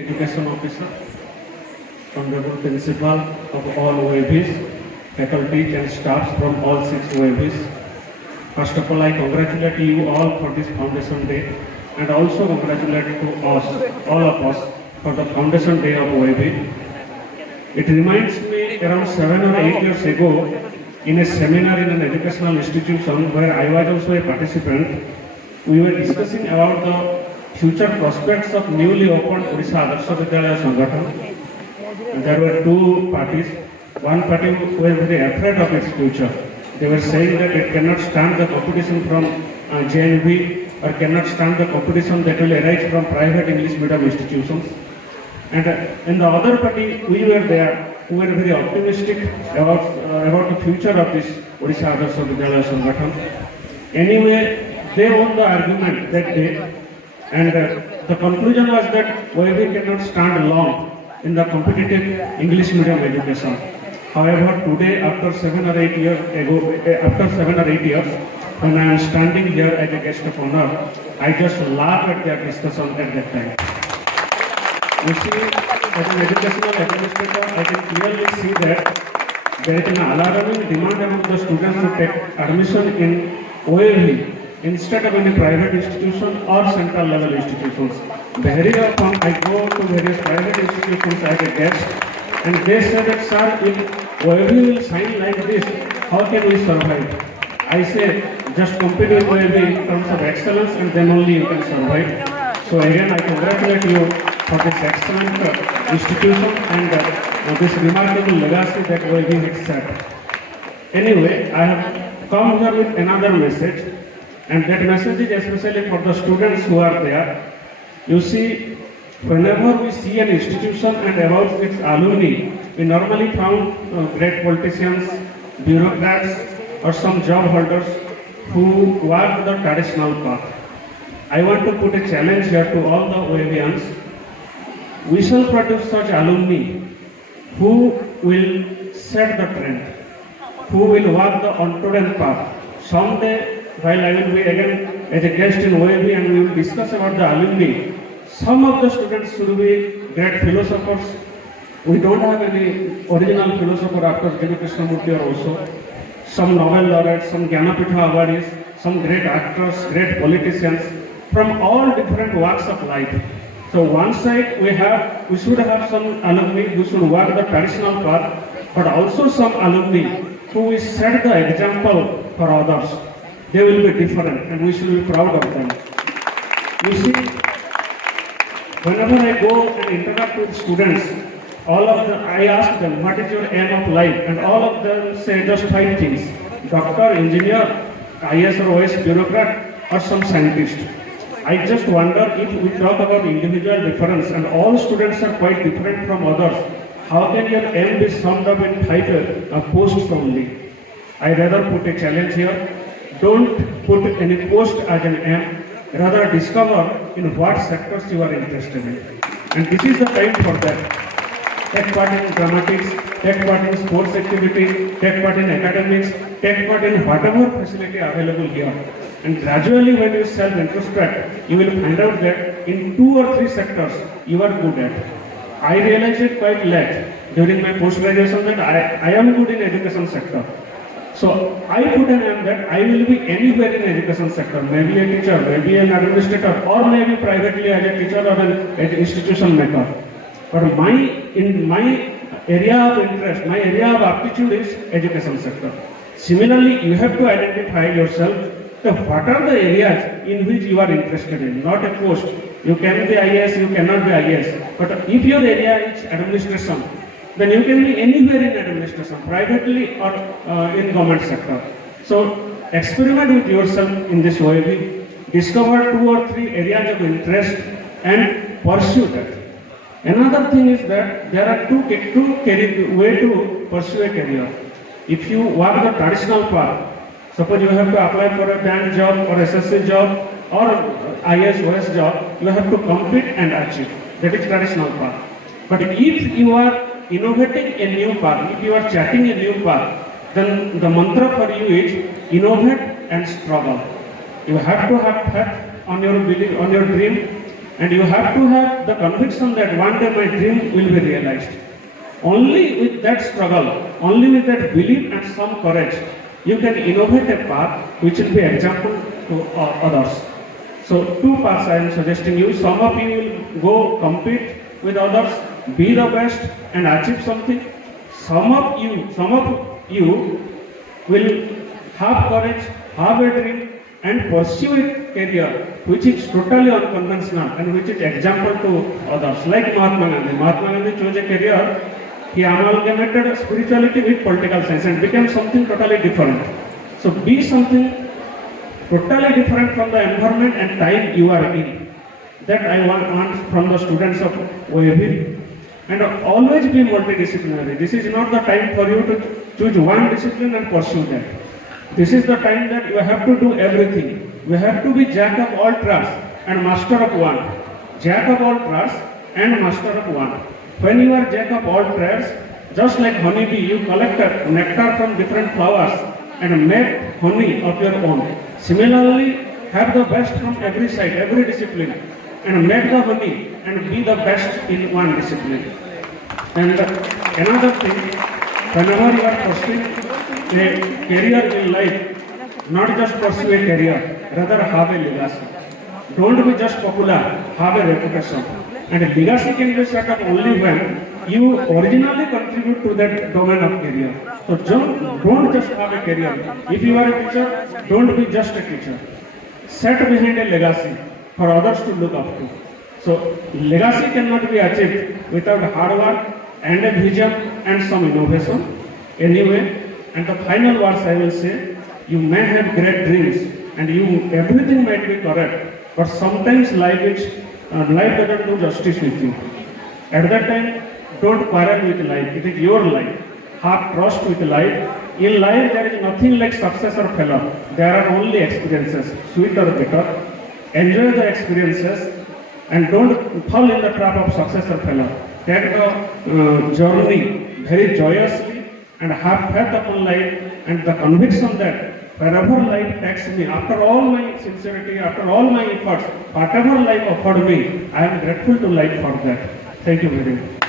Education Officer, Honorable Principal of all OAVS, faculty and staffs from all 6 OAVS. First of all, I congratulate you all for this Foundation Day and also congratulate to us, all of us, for the Foundation Day of OAV. It reminds me around 7 or 8 years ago in a seminar in an educational institution where I was also a participant. We were discussing about the future prospects of newly opened Odisha Adarsha Vidyalaya Sangathan. There were two parties. One party were very afraid of its future. They were saying that it cannot stand the competition from JNV or cannot stand the competition that will arise from private English medium institutions. And in the other party, we were there, who were very optimistic about the future of this Odisha Adarsha Vidyalaya Sangathan. Anyway, they won the argument that day. And the conclusion was that OAV cannot stand long in the competitive English medium education. However, today, after 7 or 8 years, when I am standing here as a guest of honor, I just laugh at their discussion at that time. You see, as an educational administrator, I can clearly see that there is an alarming demand among the students to take admission in OAV instead of any private institution or central level institutions. Very often I go to various private institutions as a guest and they say that, sir, if OAV will sign like this, how can we survive? I say, just compete with OAV in terms of excellence and then only you can survive. So again, I congratulate you for this excellent institution and this remarkable legacy that OAV has set. Anyway, I have come here with another message. And that message is especially for the students who are there. You see, whenever we see an institution and about its alumni, we normally found great politicians, bureaucrats, or some job holders who walk the traditional path. I want to put a challenge here to all the OAVians. We shall produce such alumni who will set the trend, who will walk the untrodden path. Someday, while I will be again as a guest in OAV and we will discuss about the alumni, some of the students should be great philosophers. We don't have any original philosopher after J. Krishnamurti or also. Some Nobel laureates, some Jnanapitha awardees, some great actors, great politicians from all different walks of life. So one side we should have some alumni who should walk the traditional path, but also some alumni who will set the example for others. They will be different and we should be proud of them. You see, whenever I go and interact with students, I ask them, what is your aim of life? And all of them say just 5 things: doctor, engineer, IS or OS bureaucrat, or some scientist. I just wonder, if we talk about individual difference and all students are quite different from others, how can your aim be summed up in 5 posts only? I rather put a challenge here. Don't put any post as an aim, rather discover in what sectors you are interested in. And this is the time for that. Take part in dramatics, take part in sports activity, take part in academics, take part in whatever facility available here. And gradually when you self-introspect, you will find out that in 2 or 3 sectors you are good at. I realized it quite late during my post-graduation that I am good in education sector. So I put an aim that I will be anywhere in education sector, maybe a teacher, maybe an administrator, or maybe privately as a teacher or an institution maker. But in my area of interest, my area of aptitude is education sector. Similarly, you have to identify yourself what are the areas in which you are interested in, not a post. You can be IAS, you cannot be IAS. But if your area is administration, then you can be anywhere in administration, privately or in government sector. So experiment with yourself in this way. Discover 2 or 3 areas of interest and pursue that. Another thing is that there are two ways to pursue a career. If you walk the traditional path, suppose you have to apply for a bank job or SSC job or IAS, OS job, you have to compete and achieve. That is traditional path. But if you are innovating a new path, if you are charting a new path, then the mantra for you is innovate and struggle. You have to have faith on your belief, on your dream, And you have to have the conviction that one day my dream will be realized. Only with that struggle, only with that belief and some courage, you can innovate a path which will be example to others. So two paths I am suggesting you. Some of you will go compete with others, be the best and achieve something. Some of you will have courage, have a dream and pursue a career which is totally unconventional and which is example to others. Like Mahatma Gandhi. Mahatma Gandhi chose a career, he amalgamated spirituality with political science and became something totally different. So be something totally different from the environment and time you are in. That I want from the students of OAVS. And always be multidisciplinary. This is not the time for you to choose one discipline and pursue that. This is the time that you have to do everything. You have to be jack of all trades and master of one. Jack of all trades and master of one. When you are jack of all trades, just like honeybee, you collect nectar from different flowers and make honey of your own. Similarly, have the best from every side, every discipline, and make the honey and be the best in one discipline. And another thing, whenever you are pursuing a career in life, not just pursue a career, rather have a legacy. Don't be just popular, have a reputation. And a legacy can be set up only when you originally contribute to that domain of career. So don't just have a career. If you are a teacher, don't be just a teacher. Set behind a legacy for others to look up to. So legacy cannot be achieved without hard work and a vision and some innovation. Anyway, and the final words I will say, you may have great dreams and everything might be correct, but sometimes life doesn't do justice with you. At that time, don't quarrel with life. It is your life. Have trust with life. In life, there is nothing like success or failure. There are only experiences, sweet or bitter. Enjoy the experiences and don't fall in the trap of success or failure. Take the journey very joyously and have faith upon life and the conviction that wherever life takes me, after all my sincerity, after all my efforts, whatever life offered me, I am grateful to life for that. Thank you very much.